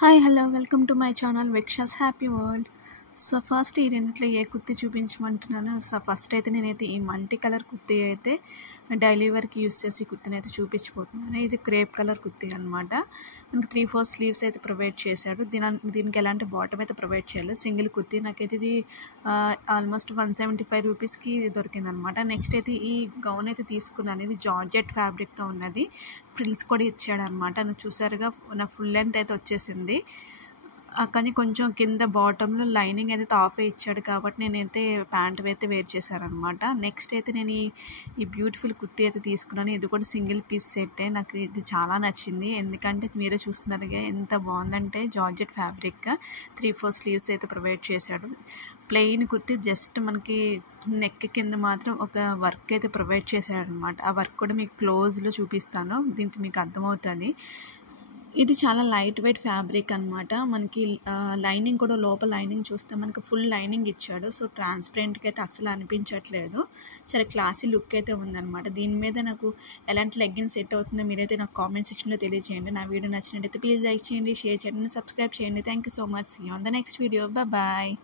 Hi hello welcome to my channel విక్షాస్ happy world. So first ఈ రెండిట్లో ఏ కుర్తీ చూపించమంటున్నాను. సో ఫస్ట్ అయితే నేనైతే ఈ మల్టీ కలర్ కుర్తీ అయితే డైలీ వర్క్ యూస్ చేసి కుర్తీని అయితే చూపించబోతున్నాను. ఇది క్రేప్ కలర్ కుర్తీ అనమాట. మనకి 3/4 స్లీవ్స్ అయితే ప్రొవైడ్ చేశాడు. దీనికి ఎలాంటి బాటమ్ అయితే ప్రొవైడ్ చేయాలి. సింగిల్ కుర్తీ నాకైతే ఇది ఆల్మోస్ట్ 175 రూపీస్కి దొరికింది అనమాట. నెక్స్ట్ అయితే ఈ గౌన్ అయితే తీసుకున్నాను. ఇది జార్జెట్ ఫ్యాబ్రిక్తో ఉన్నది. ఫ్రిల్స్ కూడా ఇచ్చాడు అనమాట. నాకు చూసారుగా నాకు ఫుల్ లెంత్ అయితే వచ్చేసింది. కానీ కొంచెం కింద బాటంలో లైనింగ్ అయితే తాఫే ఇచ్చాడు కాబట్టి నేనైతే ప్యాంట్ అయితే వేర్ చేశారనమాట. నెక్స్ట్ అయితే నేను ఈ బ్యూటిఫుల్ కుర్తీ అయితే తీసుకున్నాను. ఇది కూడా సింగిల్ పీస్ సెట్టే. నాకు ఇది చాలా నచ్చింది. ఎందుకంటే మీరే చూస్తున్నారుగా ఎంత బాగుందంటే జార్జెట్ ఫ్యాబ్రిక్ 3/4 స్లీవ్స్ అయితే ప్రొవైడ్ చేశాడు. ప్లెయిన్ కుర్తీ జస్ట్ మనకి నెక్ కింద మాత్రం ఒక వర్క్ అయితే ప్రొవైడ్ చేశాడు అనమాట. ఆ వర్క్ కూడా మీకు క్లోజ్లో చూపిస్తాను, దీనికి మీకు అర్థమవుతుంది. ఇది చాలా లైట్ వెయిట్ ఫ్యాబ్రిక్ అనమాట. మనకి లైనింగ్ కూడా లోపల లైనింగ్ చూస్తే మనకి ఫుల్ లైనింగ్ ఇచ్చాడు. సో ట్రాన్స్పరెంట్గా అయితే అస్సలు అనిపించట్లేదు. చాలా క్లాసీ లుక్ అయితే ఉందన్నమాట. దీని మీద నాకు ఎలాంటి లెగ్గిన్ సెట్ అవుతుందో మీరైతే నాకు కామెంట్ సెక్షన్లో తెలియజేయండి. నా వీడియో నచ్చినట్టయితే ప్లీజ్ లైక్ చేయండి, షేర్ చేయండి, సబ్స్క్రైబ్ చేయండి. Thank you so much. See you on the next video. Bye.